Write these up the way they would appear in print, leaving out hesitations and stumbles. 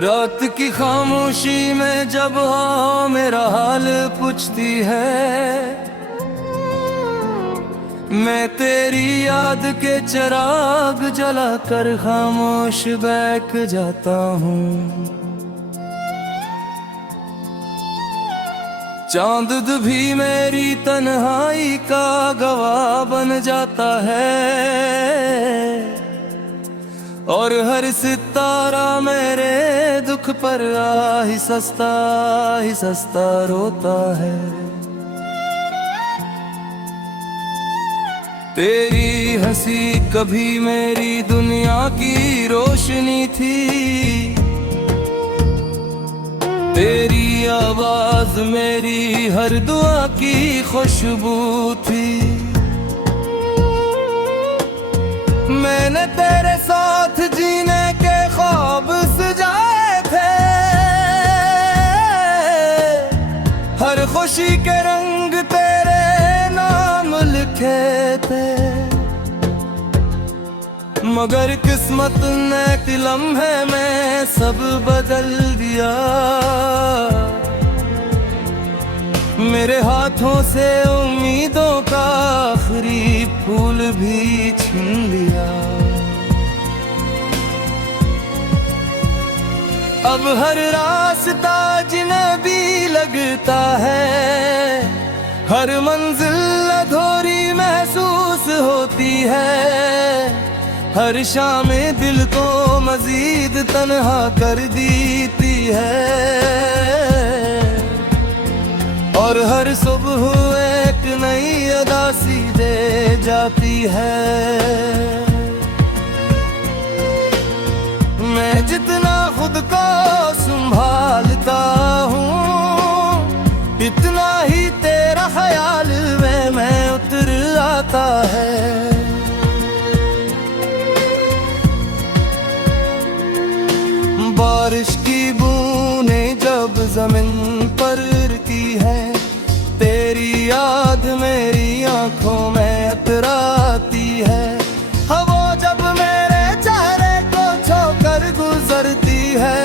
रात की खामोशी में जब हाँ मेरा हाल पूछती है, मैं तेरी याद के चिराग जलाकर खामोश बैठ जाता हूँ। चांद भी मेरी तन्हाई का गवाह बन जाता है, और हर सितारा मेरे दुख पर ही सस्ता रोता है। तेरी हंसी कभी मेरी दुनिया की रोशनी थी, तेरी आवाज मेरी हर दुआ की खुशबू थी। मैंने तेरे साथ जीने के ख्वाब सजाए थे, हर खुशी के रंग तेरे नाम लिखे थे, मगर किस्मत ने एक लम्हे में सब बदल दिया। मेरे हाथों से उम्मीदों का आखिरी फूल भी छीन लिया। अब हर रास्ता अजनबी लगता है, हर मंजिल अधूरी महसूस होती है, हर शाम दिल को मजीद तन्हा कर देती है, और हर सुबह एक नई अदा सी दे जाती है। मैं जितना खुद को संभालता हूँ, इतना ही तेरा ख्याल में मैं उतर आता है। बारिश की बूंदें जब जमीन पर गिरती है, तेरी याद मेरी आंखों में अतराती है। हवा जब मेरे चेहरे को छूकर गुजरती है,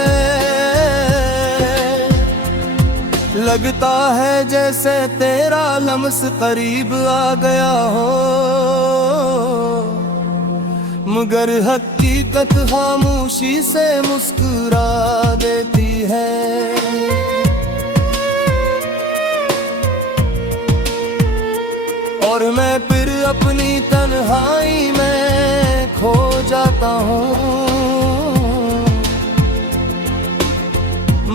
लगता है जैसे तेरा लम्स करीब आ गया हो, मगर हकीकत खामोशी से मुस्कुरा देती है। और मैं फिर अपनी तन्हाई में खो जाता हूँ।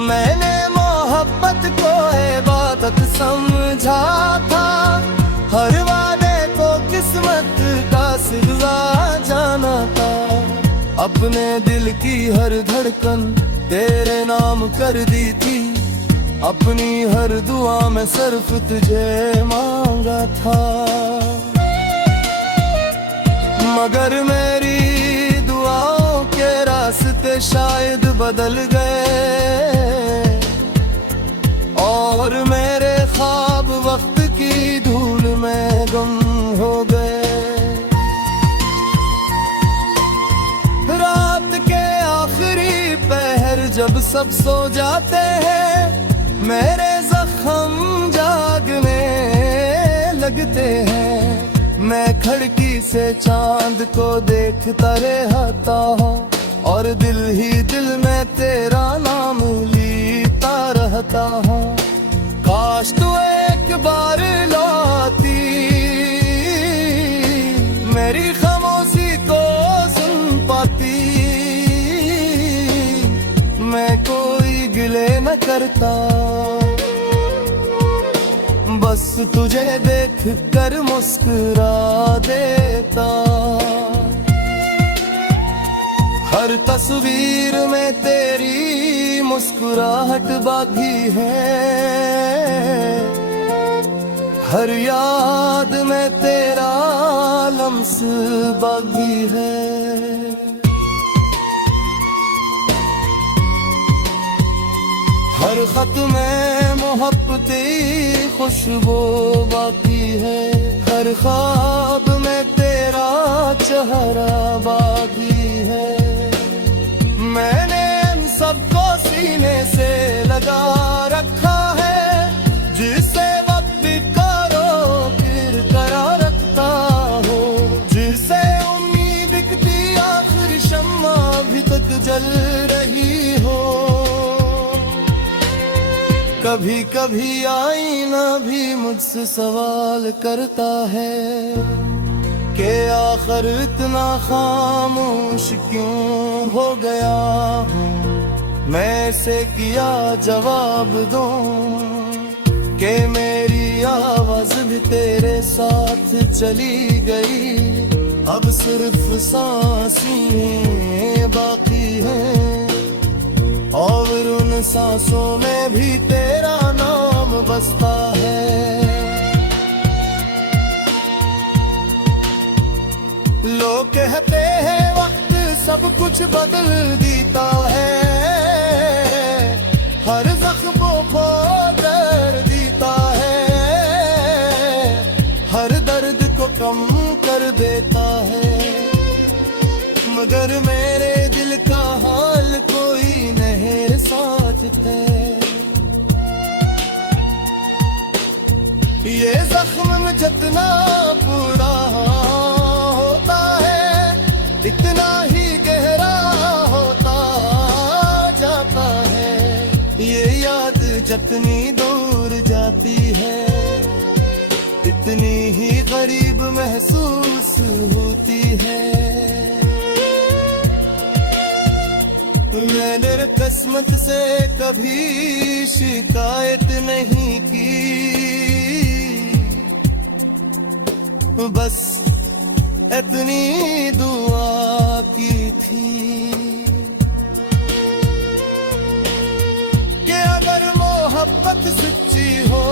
मैंने मोहब्बत को इबादत समझा था, हर वादे को किस्मत का सिलवा जाना था। अपने दिल की हर धड़कन तेरे नाम कर दी थी, अपनी हर दुआ में सिर्फ तुझे मांगा था, मगर मेरी दुआओं के रास्ते शायद बदल गए, और मेरे ख्वाब वक्त की धूल में गुम हो गए। रात के आखिरी पहर जब सब सो जाते हैं, मेरे जख्म जागने लगते हैं। मैं खिड़की से चांद को देखता रहता हूँ, और दिल ही दिल में तेरा नाम लेता रहता हूँ। काश तू एक बार लौटी, मेरी खामोशी को सुन पाती, मैं कोई गिले न करता, बस तुझे देख कर मुस्कुरा देता। हर तस्वीर में तेरी मुस्कुराहट बाकी है, हर याद में तेरा लम्स बाकी है। हर खत में मोहब्बती खुशबू बाकी है, हर ख्वाब में तेरा चेहरा बाकी है। मैंने इन सबको सीने से लगा रखा है, जिसे वक्त का रोक करा रखता हो, जिसे उम्मीद की आखिरी शम्मा अभी तक जल रही हो। कभी कभी आईना भी मुझसे सवाल करता है कि आखिर इतना खामोश क्यों हो गया हूँ। मैं से किया जवाब दूं कि मेरी आवाज भी तेरे साथ चली गई, अब सिर्फ सांसें बाकी हैं और उन सांसों में भी तेरा नाम बसता है। लोग कहते हैं वक्त सब कुछ बदल देता है, हर जख्मों को दर्द देता है, हर दर्द को कम कर देता है, मगर मेरे दिल का हाल कोई नहीं सोचते। ये जख्म में जितना पूरा होता है, इतना ही गहरा होता जाता है। ये याद जितनी दूर जाती है, इतनी ही करीब महसूस होती है। मैंने किस्मत से कभी शिकायत नहीं की, बस इतनी दुआ की थी कि अगर मोहब्बत सच्ची हो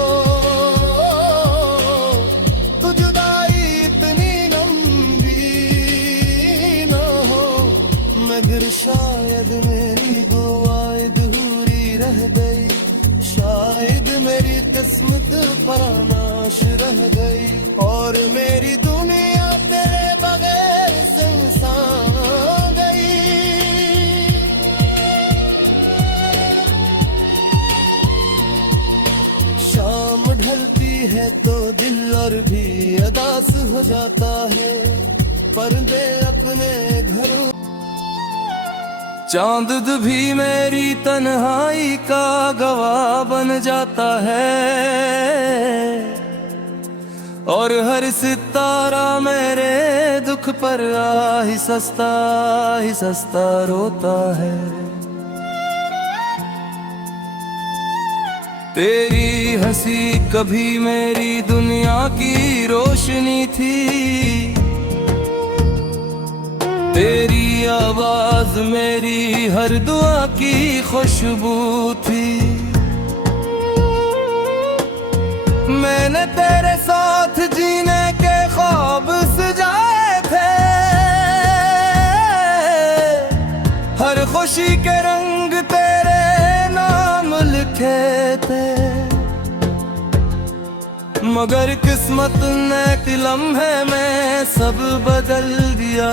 तो जुदाई इतनी लंबी न हो, मगर शायद मेरी दुआ अधूरी रह गई, शायद मेरी किस्मत फरामाश रह गई और मेरी दुनिया तेरे बगैर सुनसान गई। शाम ढलती है तो दिल और भी अदास हो जाता है, पर्दे अपने घरों। चांद भी मेरी तन्हाई का गवाह बन जाता है और हर सितारा मेरे दुख पर आहिस्ता आहिस्ता रोता है। तेरी हंसी कभी मेरी दुनिया की रोशनी थी, तेरी आवाज मेरी हर दुआ की खुशबू थी। मैंने तेरे साथ जीने के ख्वाब सजाए थे, हर खुशी के रंग तेरे नाम लिखे थे, मगर किस्मत ने एक लम्हे में सब बदल दिया।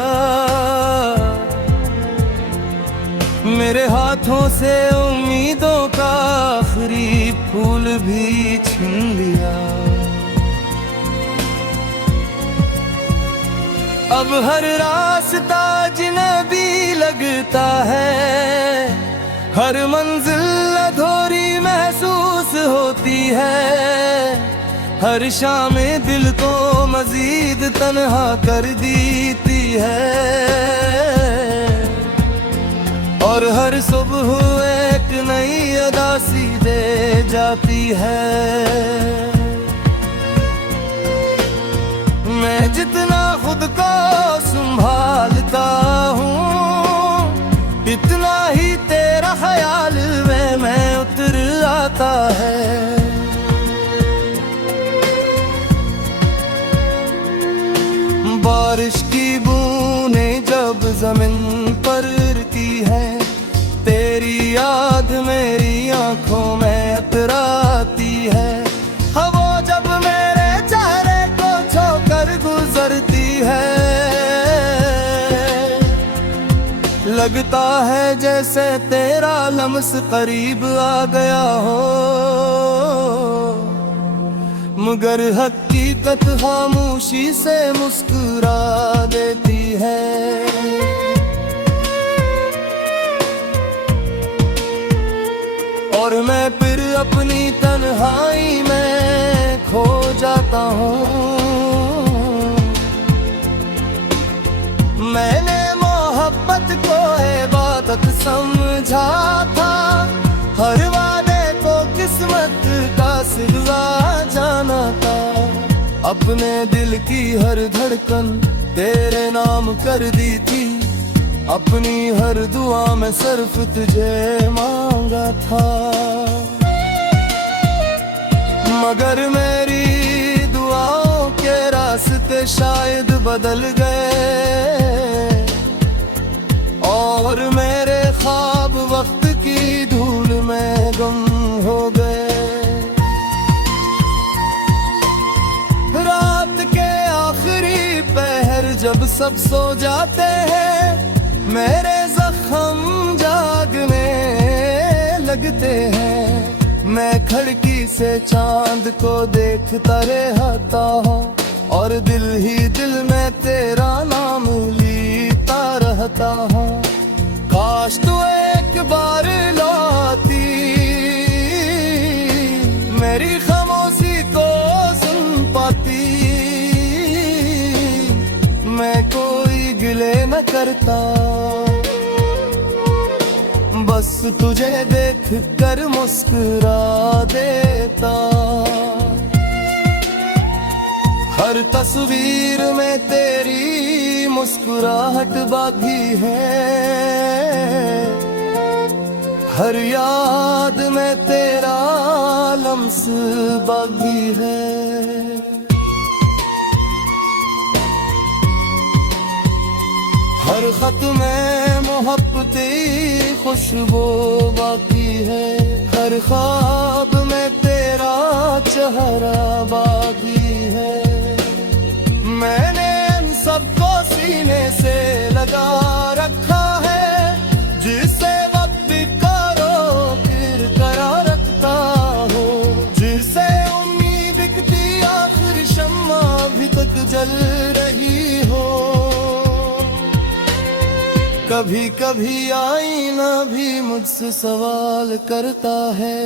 मेरे हाथों से उम्मीदों का आखिरी फूल भी छीन लिया। अब हर रास्ता अजनबी लगता है, हर मंजिल अधूरी महसूस होती है, हर शाम दिल को मजीद तन्हा कर देती है और हर सुबह एक नई अदासी दे जाती है। मैं जितना खुद को संभालता हूँ, इतना ही तेरा ख्याल में मैं उतर आता है। बारिश की बूंदें जब जमीन पर गिरती है, तेरी याद मेरी आंखों में उतराती है। हवा जब मेरे चेहरे को छोकर गुजरती है, लगता है जैसे तेरा लम्स करीब आ गया हो, मगर हकीकत खामोशी से मुस्कुरा देती है। और मैं फिर अपनी तन्हाई में खो जाता हूँ। मैंने मोहब्बत को इबादत समझा था, हर वादे को किस्मत का सिलवा जाना था। अपने दिल की हर धड़कन तेरे नाम कर दी थी, अपनी हर दुआ में सिर्फ तुझे मांगा था। मगर मेरी दुआओं के रास्ते शायद बदल गए, और मेरे ख्वाब वक्त की धूल में गुम हो गए। रात के आखिरी पहर जब सब सो जाते हैं, मेरे जख्म जागने लगते हैं। मैं खिड़की से चांद को देखता रहता हूँ, और दिल ही दिल में तेरा नाम लेता रहता हूँ। काश तू एक बार लौटी, मेरी खामोशी को सुन पाती। मैं कोई गिले न करता, बस तुझे देख कर मुस्कुरा देता। हर तस्वीर में तेरी मुस्कुराहट बाकी है, हर याद में तेरा लम्स बाकी है। हर खत में मोहब्बती खुशबू बाकी है, हर ख्वाब में तेरा चेहरा बाकी है। मैंने इन सबको सीने से लगा रखा है, जिसे वक्त भी करो फिर करा रखता हो, जिसे उम्मीद की आखिर शम्मा अभी तक जल रही हो। कभी कभी आईना भी मुझसे सवाल करता है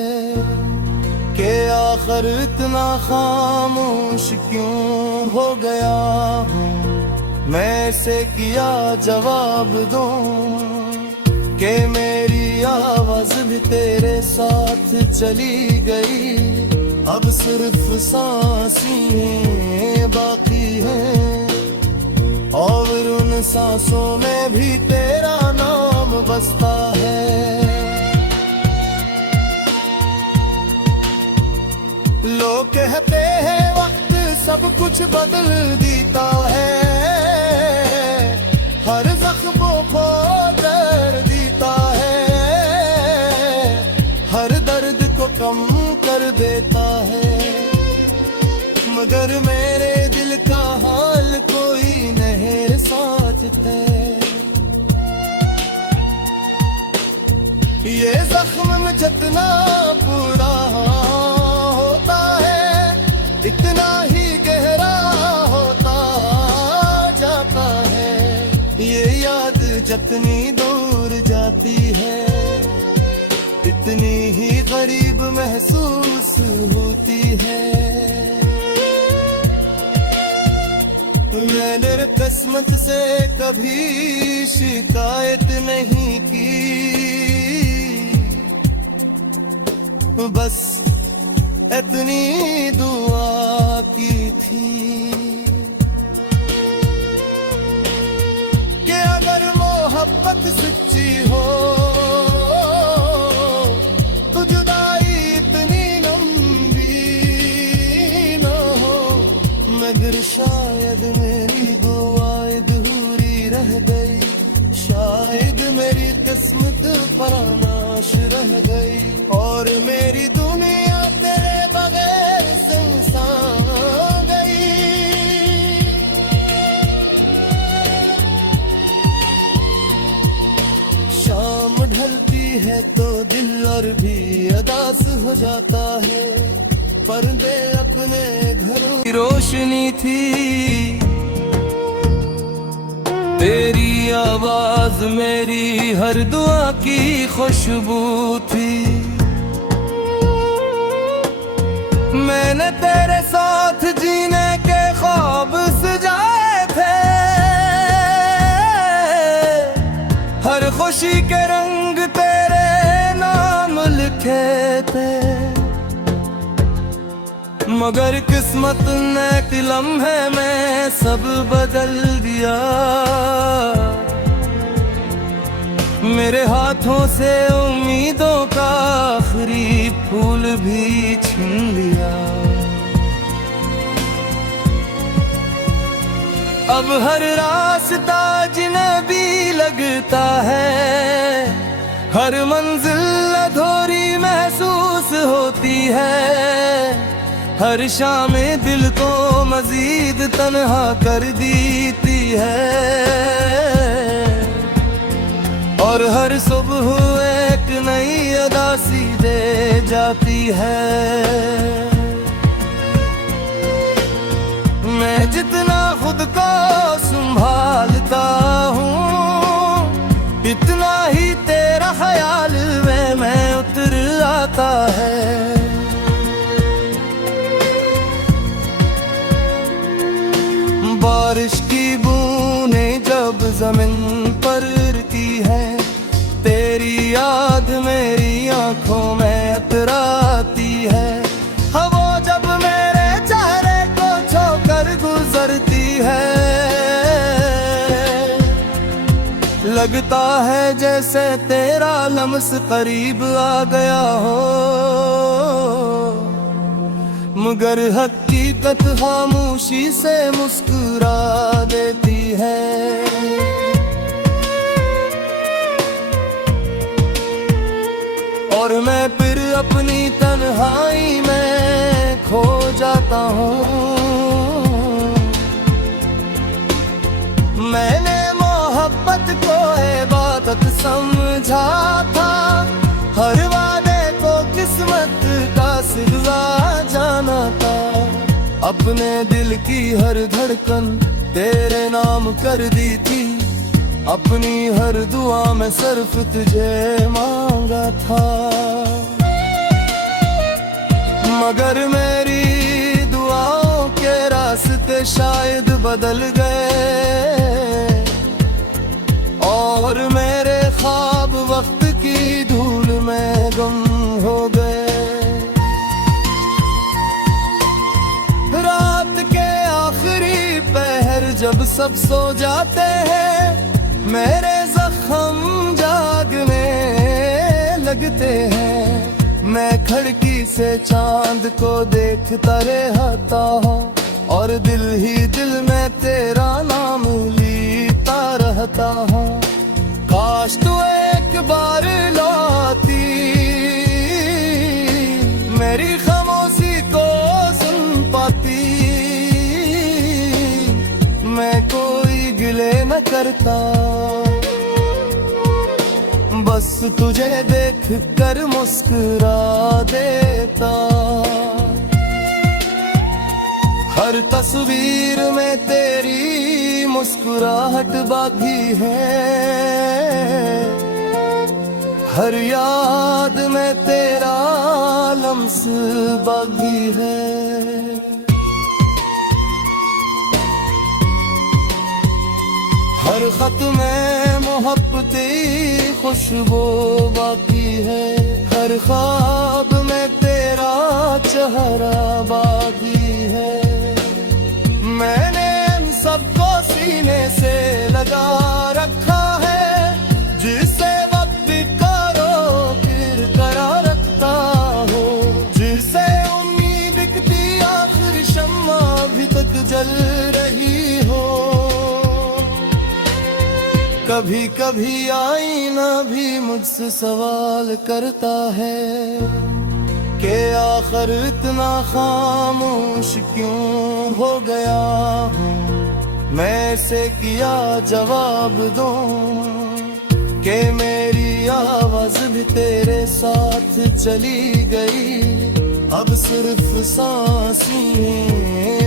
कि आखिर इतना खामोश क्यों हो गया हूँ। मैं से किया जवाब दूँ कि मेरी आवाज भी तेरे साथ चली गई, अब सिर्फ सांसें बाकी हैं, और उन सांसों में भी तेरा नाम बसता है। लोग कहते हैं वक्त सब कुछ बदल देता है, हर जख्म को दर्द देता है, हर दर्द को कम कर देता है। मगर मेरे दिल का हाल कोई नहीं सोचते, ये जख्म में जितना पूरा होता है, इतना ही गहरा होता जाता है। ये याद जितनी दूर जाती है, इतनी ही करीब महसूस होती है। मैंने किस्मत से कभी शिकायत नहीं की, बस इतनी दुआ की थी कि अगर मोहब्बत सच्ची हो तो जुदाई इतनी लंबी न हो। मगर शायद मेरी दुआ अधूरी रह गई, शायद मेरी किस्मत फरानाश रह गई, और मेरी दुनिया तेरे बगैर सुनसान गई। हो जाता है। पर्दे अपने घरों की रोशनी थी, तेरी आवाज मेरी हर दुआ की खुशबू थी। मैंने तेरे साथ जीने के ख्वाब सजाए थे, हर खुशी के रंग तेरे नाम लिखे थे। मगर किस्मत ने एक लम्हे में सब बदल दिया, मेरे हाथों से उम्मीदों का आखिरी फूल भी छीन लिया। अब हर रास्ता अजनबी लगता है, हर मंजिल अधूरी महसूस होती है। हर शाम दिल को मजीद तन्हा कर देती है, और हर सुबह एक नई अदा सी दे जाती है। मैं जितना खुद को संभालता हूँ, इतना ही तेरा ख्याल में उतर आता है। बारिश की बूंदें जब जमीन पर गिरती है, तेरी याद मेरी आंखों में उतराती है। हवा जब मेरे चेहरे को छूकर गुजरती है, लगता है जैसे तेरा लम्स करीब आ गया हो। मगर हकीकत खामोशी से मुस्कुरा देती है। और मैं फिर अपनी तन्हाई में खो जाता हूँ। मैंने मोहब्बत को इबादत समझा था, हर वादे को किस्मत का सिलवा जाना था। अपने दिल की हर धड़कन तेरे नाम कर दी थी, अपनी हर दुआ में सिर्फ तुझे मांगा था। मगर मेरी दुआओं के रास्ते शायद बदल गए, और मेरे ख्वाब वक्त की धूल में गुम हो गए। रात के आखिरी पहर जब सब सो जाते हैं, मेरे जख्म जागने लगते हैं। मैं खिड़की से चांद को देखता रहता हूँ, और दिल ही दिल में तेरा नाम लेता रहता हूँ। काश तू एक बार लौटी, मेरी खामोशी को सुन पाती। मैं कोई गिले न करता, बस तुझे देख कर मुस्कुरा देता। हर तस्वीर में तेरी मुस्कुराहट बाकी है, हर याद में तेरा लम्स बाकी है। हर खत में मोहब्बती खुशबू बाकी है, हर ख्वाब में तेरा चेहरा बाकी है। मैंने इन सबको सीने से लगा रखा है, जिसे वक्त भी करो फिर करा रखता हो। जिसे उम्मीद की आखिरी शम्मा अभी तक जल रही हो। कभी कभी आईना भी मुझसे सवाल करता है कि आखिर इतना खामोश क्यों हो गया हूँ। मैं से किया जवाब दूँ, कि मेरी आवाज भी तेरे साथ चली गई। अब सिर्फ सांसें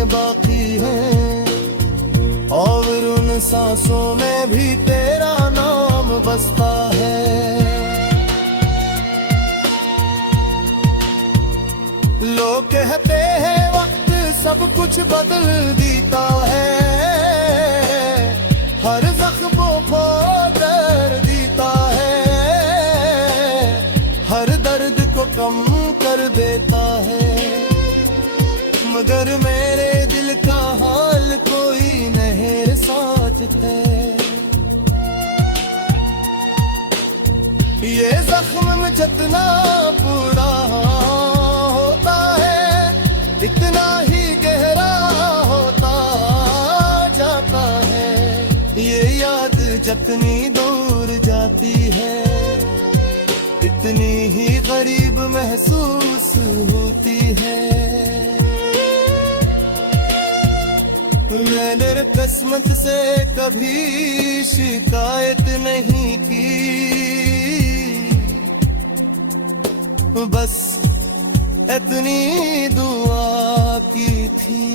बाकी हैं और उन सांसों में भी तेरा नाम बसता है। लोग कहते हैं वक्त सब कुछ बदल देता है, हर जख्मों को दर्द देता है, हर दर्द को कम कर देता है। मगर मेरे दिल का हाल कोई नहीं सोचते। ये जख्म जितना पूरा होता है इतना ही गहरा होता जाता है। ये याद जितनी दूर जाती है इतनी ही करीब महसूस होती है। मैंने किस्मत से कभी शिकायत नहीं की, बस इतनी दुआ की थी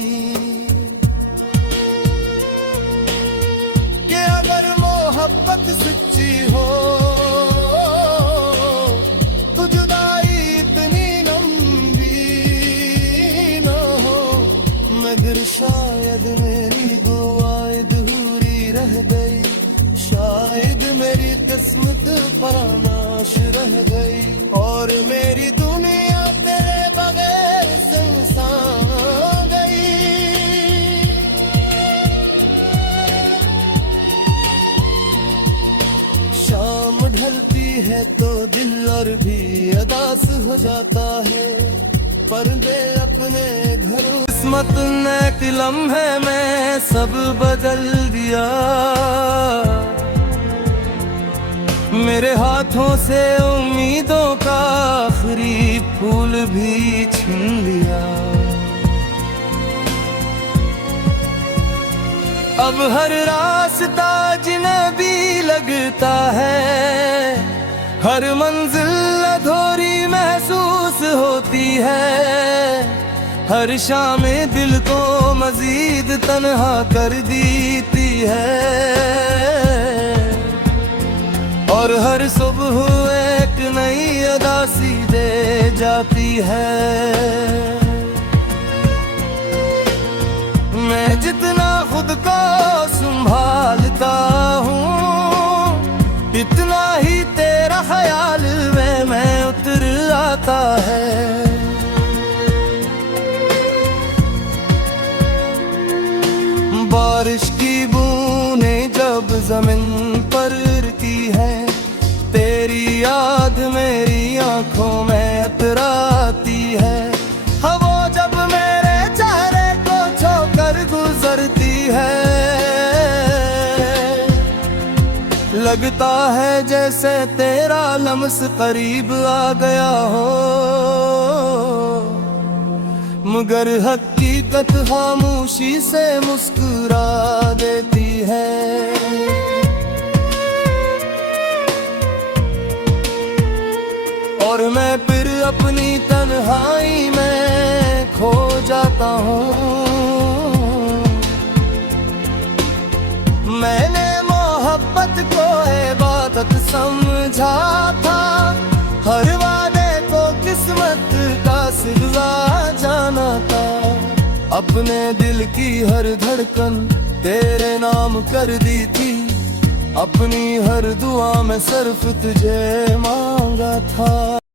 कि अगर मोहब्बत सच्ची हो तो जुदाई इतनी लंबी न हो। मगर शायद मेरी दुआ अधूरी रह गई, शायद मेरी किस्मत फरानाश रह गई और मेरी दुनिया तेरे बगैर सुनसान गई। शाम ढलती है तो दिल और भी अदास हो जाता है, पर्दे अपने घरों। किस्मत ने एक लम्हे में सब बदल दिया, मेरे हाथों से उम्मीदों का आखिरी फूल भी छीन लिया। अब हर रास्ता अजनबी लगता है, हर मंजिल अधूरी महसूस होती है, हर शाम दिल को मजीद तन्हा कर देती है और हर सुबह एक नई अदासी दे जाती है। मैं जितना खुद को संभालता हूँ इतना ही तेरा ख्याल में उतर आता है। बारिश की बूंदें जब जमीन पर गिरती है, तेरी याद मेरी आंखों में उतराती है। हवा जब मेरे चेहरे को छोकर गुजरती है, लगता है जैसे तेरा लम्स करीब आ गया हो। मगर हकीकत खामोशी से मुस्कुरा देती है। और मैं फिर अपनी तन्हाई में खो जाता हूँ। मैंने मोहब्बत को इबादत समझा था, हर वादे को किस्मत का सिलसिला जाना था। अपने दिल की हर धड़कन तेरे नाम कर दी थी, अपनी हर दुआ में सिर्फ तुझे मांगा था।